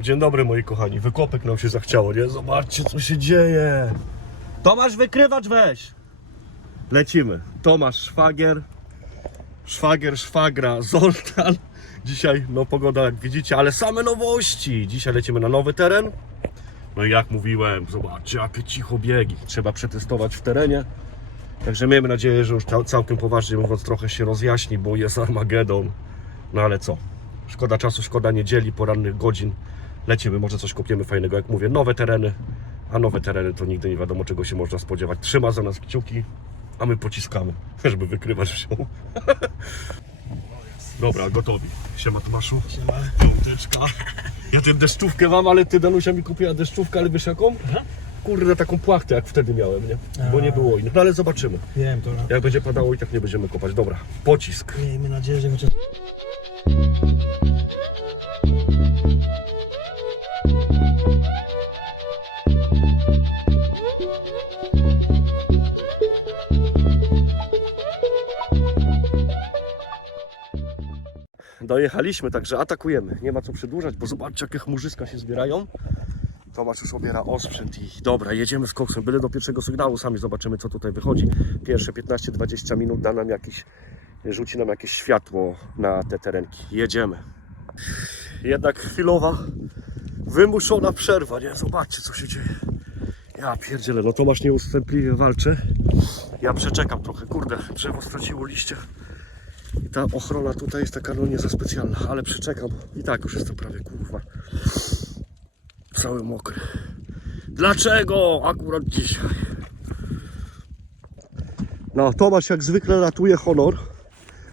Dzień dobry moi kochani, wykopek nam się zachciało, nie? Zobaczcie co się dzieje. Tomasz wykrywacz weź. Lecimy. Tomasz szwagier. Szwagier, szwagra, Zoltan. Dzisiaj no pogoda jak widzicie, ale same nowości. Dzisiaj lecimy na nowy teren. No i jak mówiłem, zobaczcie jakie cicho biegi. Trzeba przetestować w terenie. Także miejmy nadzieję, że już cał- całkiem poważnie mówiąc trochę się rozjaśni, bo jest Armagedon. No ale co? Szkoda czasu, szkoda niedzieli, porannych godzin. Lecimy, może coś kopiemy fajnego. Jak mówię, nowe tereny, a nowe tereny to nigdy nie wiadomo czego się można spodziewać. Trzyma za nas kciuki, a my pociskamy, żeby wykrywać wziął. Dobra, gotowi. Siema Tomaszu. Siema. Piąteczka. Ja tę deszczówkę mam, ale ty Danusia mi kupiła deszczówkę, ale wiesz jaką? Kurde, taką płachtę jak wtedy miałem, nie? Bo nie było innych. No ale zobaczymy. Wiem to. Jak będzie padało i tak nie będziemy kopać. Dobra, pocisk. Miejmy nadzieję, że chociaż... Dojechaliśmy, także atakujemy. Nie ma co przedłużać, bo zobaczcie, jakie chmurzyska się zbierają. Tomasz już obiera osprzęt i dobra, jedziemy z koksem. Byle do pierwszego sygnału, sami zobaczymy, co tutaj wychodzi. Pierwsze 15-20 minut da nam jakiś, rzuci nam jakieś światło na te terenki. Jedziemy. Jednak chwilowa, wymuszona przerwa, nie? Zobaczcie, co się dzieje. Ja pierdzielę, no Tomasz nieustępliwie walczy. Ja przeczekam trochę, kurde, drzewo straciło liście. I ta ochrona tutaj jest taka no nie za specjalna, ale przeczekam. I tak już jestem prawie kurwa. Cały mokry. Dlaczego akurat dzisiaj? No, Tomasz jak zwykle ratuje honor.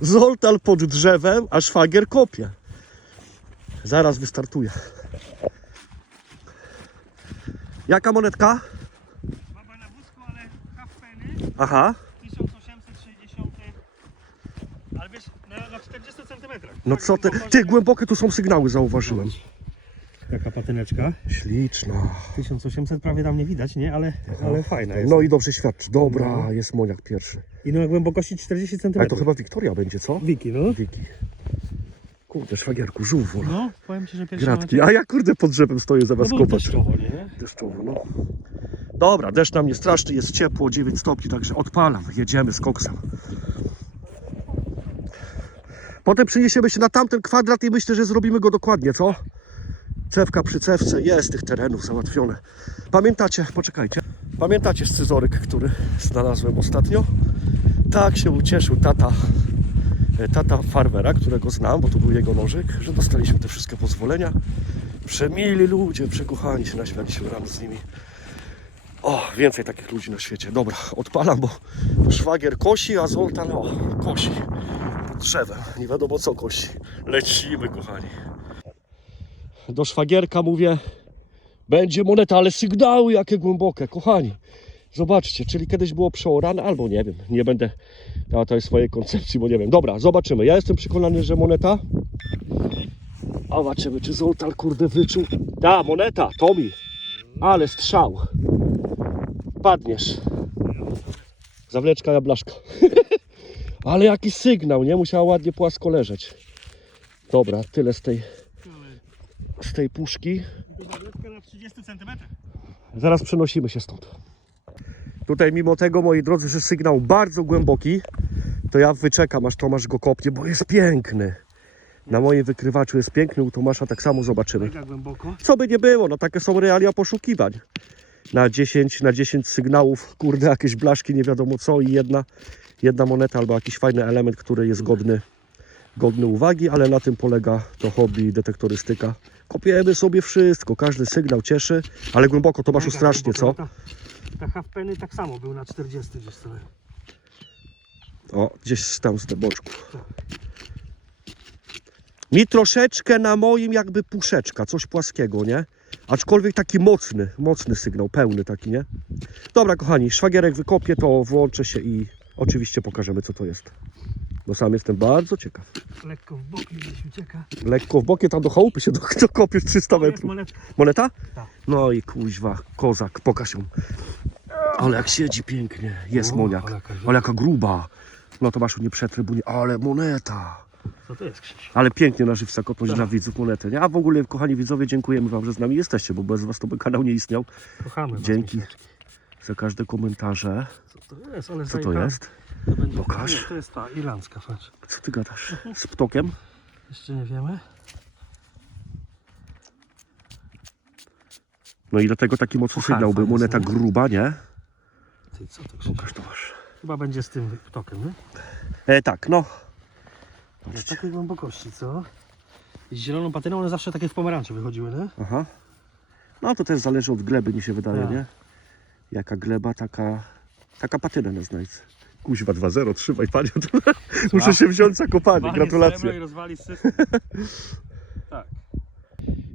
Zoltal pod drzewem, a szwagier kopie. Zaraz wystartuje. Jaka monetka? Baba na wózku, ale half penny, Aha. 1860. Ale wiesz, na, na 40 cm. No co ty? Ty, głębokie tu są sygnały, zauważyłem. Taka patyneczka. Śliczna. 1800 prawie tam nie widać, nie? Ale, ale fajna jest. No i dobrze świadczy. Dobra, No. jest moniak pierwszy. I no na głębokości 40 cm. Ale to chyba Wiktoria będzie, co? Wiki, no. Wiki. Kurde, szwagierku, żółwo. No, powiem ci, że pierwszy Gratki. A ja kurde pod drzewem stoję no, zamiast był kopać. deszczowo, nie? Deszczowo, no. Dobra, deszcz nam nie straszny, jest ciepło, 9 stopni, także odpalam. Jedziemy z koksem. Potem przyniesiemy się na tamten kwadrat i myślę, że zrobimy go dokładnie, co? Cewka przy cewce, jest tych terenów załatwione. Pamiętacie, poczekajcie, pamiętacie scyzoryk, który znalazłem ostatnio? Tak się ucieszył tata, e, tata farmera, którego znam, bo to był jego nożyk, że dostaliśmy te wszystkie pozwolenia. Przemili ludzie, przekochani się, naśmialiśmy rano z nimi. O, więcej takich ludzi na świecie. Dobra, odpalam, bo szwagier kosi, a Zoltan o, kosi. Drzewem. Nie wiadomo co kosi. Lecimy, kochani. Do szwagierka mówię, będzie moneta, ale sygnały jakie głębokie, kochani. Zobaczcie, czyli kiedyś było przeorane, albo nie wiem, nie będę dała tutaj swojej koncepcji, bo nie wiem. Dobra, zobaczymy. Ja jestem przekonany, że moneta. A Zobaczymy, czy Zoltan kurde wyczuł. Da, moneta, Tomi. Ale strzał. Padniesz. Zawleczka jablaszka. Ale jaki sygnał, nie? Musiała ładnie płasko leżeć. Dobra, tyle z tej, z tej puszki. Na 30 cm. Zaraz przenosimy się stąd. Tutaj mimo tego, moi drodzy, że sygnał bardzo głęboki, to ja wyczekam, aż Tomasz go kopnie, bo jest piękny. Na moim wykrywaczu jest piękny, u Tomasza tak samo zobaczymy. Mega głęboko. Co by nie było, no takie są realia poszukiwań. Na 10, na 10 sygnałów, kurde, jakieś blaszki, nie wiadomo co i jedna, jedna moneta albo jakiś fajny element, który jest godny, godny uwagi, ale na tym polega to hobby detektorystyka. Kopiemy sobie wszystko, każdy sygnał cieszy, ale głęboko, Tomaszu, Mega strasznie, co? Ta, ta half penny tak samo był na 40 gdzieś sobie. O, gdzieś tam z boczku. Mi troszeczkę na moim jakby puszeczka, coś płaskiego, nie? Aczkolwiek taki mocny, mocny sygnał, pełny taki, nie? Dobra, kochani, szwagierek wykopie, to włączę się i oczywiście pokażemy, co to jest. Bo sam jestem bardzo ciekaw. Lekko w bok gdzieś ucieka. Lekko w bokie, tam do chałupy się do- dokopiesz 300 To jest metrów. monetka. Moneta? Tak. No i kuźwa, kozak, pokaż ją. Ale jak siedzi pięknie, jest moniak. ale jaka gruba. No Tomaszu, nie przetrybunie, ale moneta. Co to jest Krzyś? Ale pięknie na żywca kopnąć Tak. dla widzów monetę, nie? A w ogóle, kochani widzowie, dziękujemy Wam, że z nami jesteście, bo bez Was to by kanał nie istniał. Kochamy was, Dzięki. misiaczki. Za każde komentarze. Co to jest? Ale Co to jest? To będzie... Pokaż. Nie, to jest ta irlandzka, patrz. Co Ty gadasz? Z ptokiem? Jeszcze nie wiemy. No i dlatego taki mocny Puchar sygnał był. Moneta nie? gruba, nie? Ty, co to? Pokaż to masz. Chyba będzie z tym ptokiem, nie? E, tak, no. Z takiej głębokości, co? Z zieloną patyną, one zawsze takie w pomarańczy wychodziły, nie? Aha. No to też zależy od gleby, mi się wydaje, Tak. nie? Jaka gleba, taka, taka patyna na znajdźce. Kuźwa 2-0, trzymaj panie. Muszę się wziąć za kopanie. Gratulacje. i rozwali tak.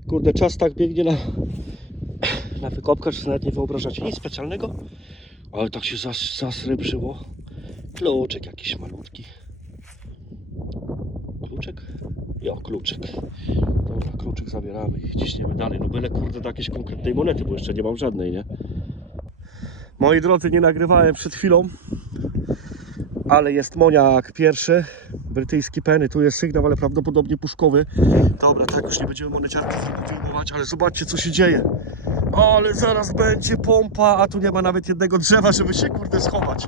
Kurde, czas tak biegnie na, na wykopkę, że sobie nawet nie wyobrażacie. Nic specjalnego, ale tak się zas, zasrebrzyło. Kluczek jakiś malutki. Kluczek? Jo, kluczek. Dobra, kluczyk zabieramy i ciśniemy dalej. No byle kurde do jakiejś konkretnej monety, bo jeszcze nie mam żadnej, nie? Moi drodzy, nie nagrywałem przed chwilą, ale jest moniak pierwszy, brytyjski penny. Tu jest sygnał, ale prawdopodobnie puszkowy. Dobra, tak już nie będziemy moneciarki wyjmować, ale zobaczcie co się dzieje. Ale zaraz będzie pompa, a tu nie ma nawet jednego drzewa, żeby się kurde schować.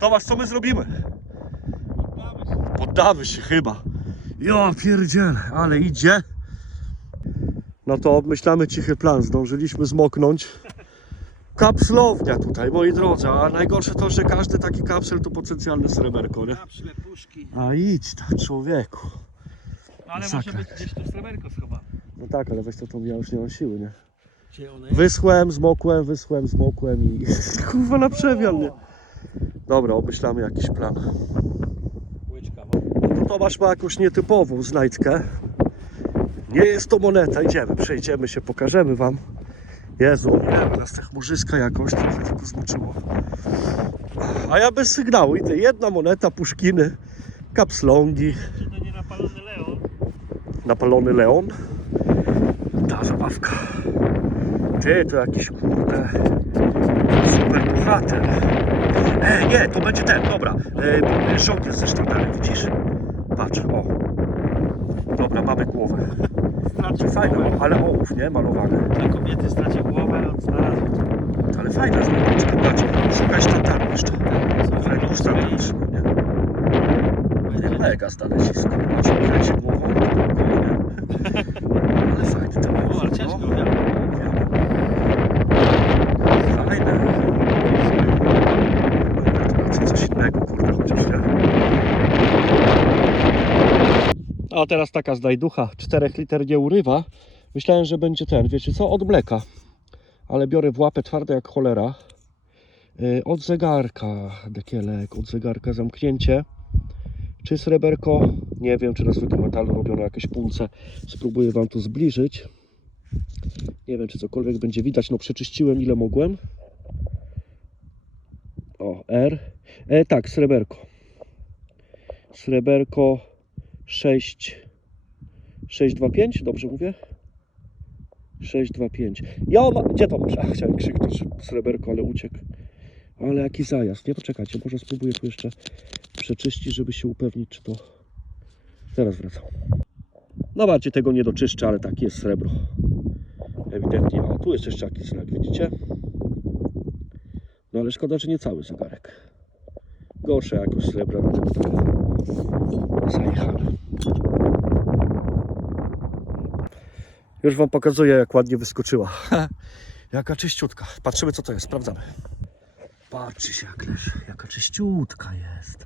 Tomasz, co my zrobimy? Poddamy się chyba. Ja pierdzielę, ale idzie. No to obmyślamy cichy plan, zdążyliśmy zmoknąć. Kapslownia tutaj, moi drodzy, a najgorsze to, że każdy taki kapsel to potencjalne sreberko, nie? Kapsle, puszki. A idź tam, człowieku. Ale Masakra. może być gdzieś tu sreberko schowane. No tak, ale weź to, to ja już nie mam siły, nie? Gdzie one jest? Wyschłem, zmokłem, wyschłem, zmokłem i kurwa na przewian, nie? Dobra, obmyślamy jakiś plan. Łyczka. No Tomasz ma jakąś nietypową znajdźkę. Nie jest to moneta, idziemy, przejdziemy się, pokażemy wam. Jezu, nie, nas ta chmurzyska jakoś trochę tylko zmoczyło. A ja bez sygnału idę, jedna moneta, puszkiny, kapslongi, napalony Leon? napalony leon. Ta zabawka. Ty, to jakiś kurde super bohater. E, nie, to będzie ten, dobra. E, jest ze sztandarem, widzisz? Patrz, o. Dobra, mamy głowę. Stracił głowę. ale ołów, nie? Malowany. Dla kobiety stracił głowę, on znalazł. Ale fajne, zobacz, patrz. Szukaj sztandaru jeszcze. W ręku sztandar trzyma, nie? Nie, mega znalezisko. Patrz, kręci głową. Ale fajny ten O, ale ołów, ciężko no. wiadomo. Fajne. Gratulacje, coś innego, kurde, chociaż nie. A teraz taka zdajducha, 4 liter nie urywa. Myślałem, że będzie ten, wiecie co, od mleka. Ale biorę w łapę twarde jak cholera. Yy, Od zegarka, dekielek, od zegarka zamknięcie. Czy sreberko? Nie wiem, czy na zwykłym metalu robiono jakieś punce. Spróbuję Wam tu zbliżyć. Nie wiem, czy cokolwiek będzie widać. No, przeczyściłem ile mogłem. O, R. E, tak, sreberko. Sreberko 6. 625, dobrze mówię? 625. Ja. Gdzie to masz? A, chciałem krzyknąć sreberko, ale uciekł. Ale jaki zajazd. Nie, poczekajcie, może spróbuję tu jeszcze przeczyścić, żeby się upewnić, czy to... Zaraz wracam. No bardziej tego nie doczyszczę, ale tak, jest srebro. Ewidentnie. O, tu jest jeszcze jakiś znak, widzicie? No ale szkoda, że nie cały zegarek. Gorsza jakość srebra, dlatego trochę zajechane. Już Wam pokazuję, jak ładnie wyskoczyła. Jaka czyściutka. Patrzymy, co to jest, sprawdzamy. Patrzcie się, jak leży. Jaka czyściutka jest.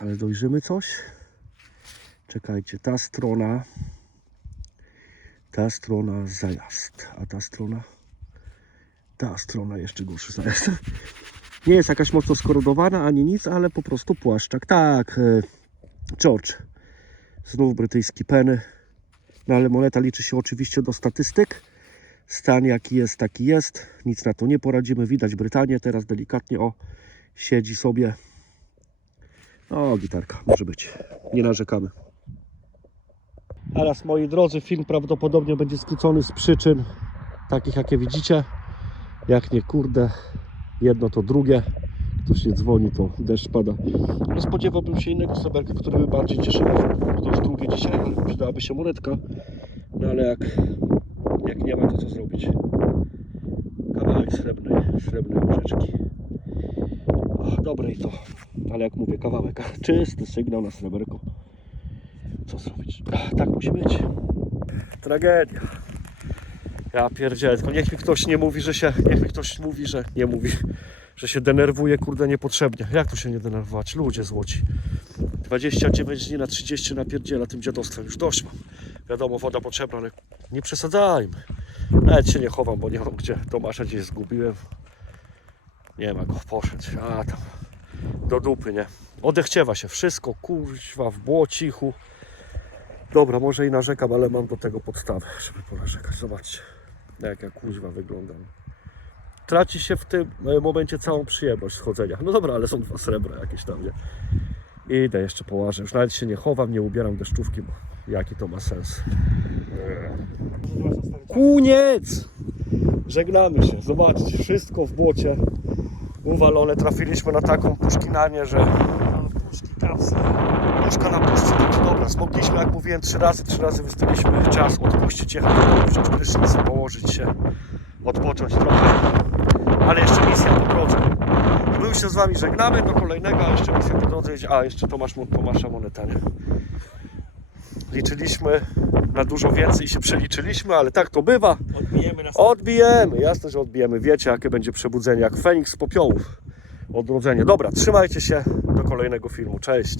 Ale dojrzymy coś? Czekajcie, ta strona ta strona zajazd, a ta strona ta strona jeszcze gorszy zajazd. Nie jest jakaś mocno skorodowana ani nic, ale po prostu płaszczak. Tak, e, George. Znów brytyjski penny. No ale moneta liczy się oczywiście do statystyk. Stan jaki jest, taki jest. Nic na to nie poradzimy. Widać Brytanię teraz delikatnie. O, siedzi sobie. O, gitarka, może być. Nie narzekamy. Teraz, moi drodzy, film prawdopodobnie będzie skrócony z przyczyn takich, jakie widzicie. Jak nie, kurde, jedno to drugie. ktoś nie dzwoni, to deszcz pada. Ale spodziewałbym się innego sreberka, który by bardziej cieszył. To już drugie dzisiaj, ale przydałaby się monetka. No ale jak, jak nie ma, to co zrobić? Kawałek srebrnej, srebrnej łyżeczki. Ach, dobre i to. Ale jak mówię, kawałek. Czysty sygnał na sreberko. Co zrobić? Tak musi być. Tragedia. Ja pierdzielę, tylko niech mi ktoś nie mówi, że się, niech mi ktoś mówi, że nie mówi, że się denerwuje, kurde, niepotrzebnie. Jak tu się nie denerwować? Ludzie złoci. 29 dni na 30 napierdziela tym dziadostwem, już dość mam. Wiadomo, woda potrzebna, ale nie przesadzajmy. Nawet się nie chowam, bo nie mam gdzie. Tomasza gdzieś zgubiłem. Nie ma go, poszedł. A tam, do dupy, nie. Odechciewa się wszystko, kurwa, w błocichu. Dobra, może i narzekam, ale mam do tego podstawę, żeby ponarzekać. Zobaczcie, jak ja kuźwa wyglądam. Traci się w tym e, momencie całą przyjemność schodzenia. No dobra, ale są dwa srebra jakieś tam, nie? Idę jeszcze połażę. Już nawet się nie chowam, nie ubieram deszczówki, bo jaki to ma sens. Koniec! Żegnamy się. Zobaczcie, wszystko w błocie uwalone. Trafiliśmy na taką puszkinanie, że Puszki, tapsy. Puszka na puszce, to dobra, smogliśmy, jak mówiłem, trzy razy, trzy razy wystaliśmy czas odpuścić, jechać wziąć prysznic, położyć się, odpocząć trochę, ale jeszcze misja po drodze. My już się z Wami żegnamy, do kolejnego, a jeszcze misja po drodze a jeszcze Tomasz, Tomasza Monetania. Liczyliśmy na dużo więcej i się przeliczyliśmy, ale tak to bywa. Odbijemy. Odbijemy, jasne, że odbijemy. Wiecie, jakie będzie przebudzenie, jak Feniks z popiołów. Odrodzenie. Dobra, trzymajcie się. Do kolejnego filmu. Cześć.